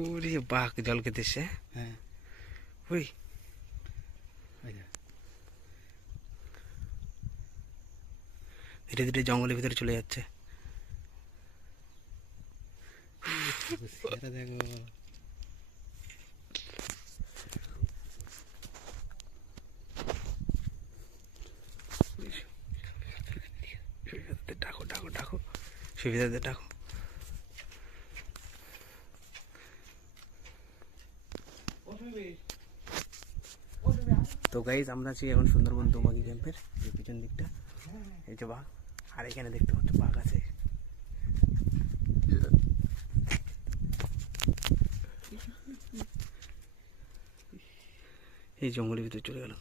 ওরে বাঘ জল খেতে এসছে। হ্যাঁ ওই ধীরে ধীরে জঙ্গলের ভিতরে চলে যাচ্ছে। দেখো ডাকো ডাকো ডাকো, সুবিধাতে ডাকো। তো গাইজ আমরা আছি এখন সুন্দরবন দোমাগি ক্যাম্পের এই পিছন দিকটা, এই যে বাঘ, আর এখানে দেখতে পাচ্ছ বাঘ আছে। এই জঙ্গলের ভিতরে চলে গেল।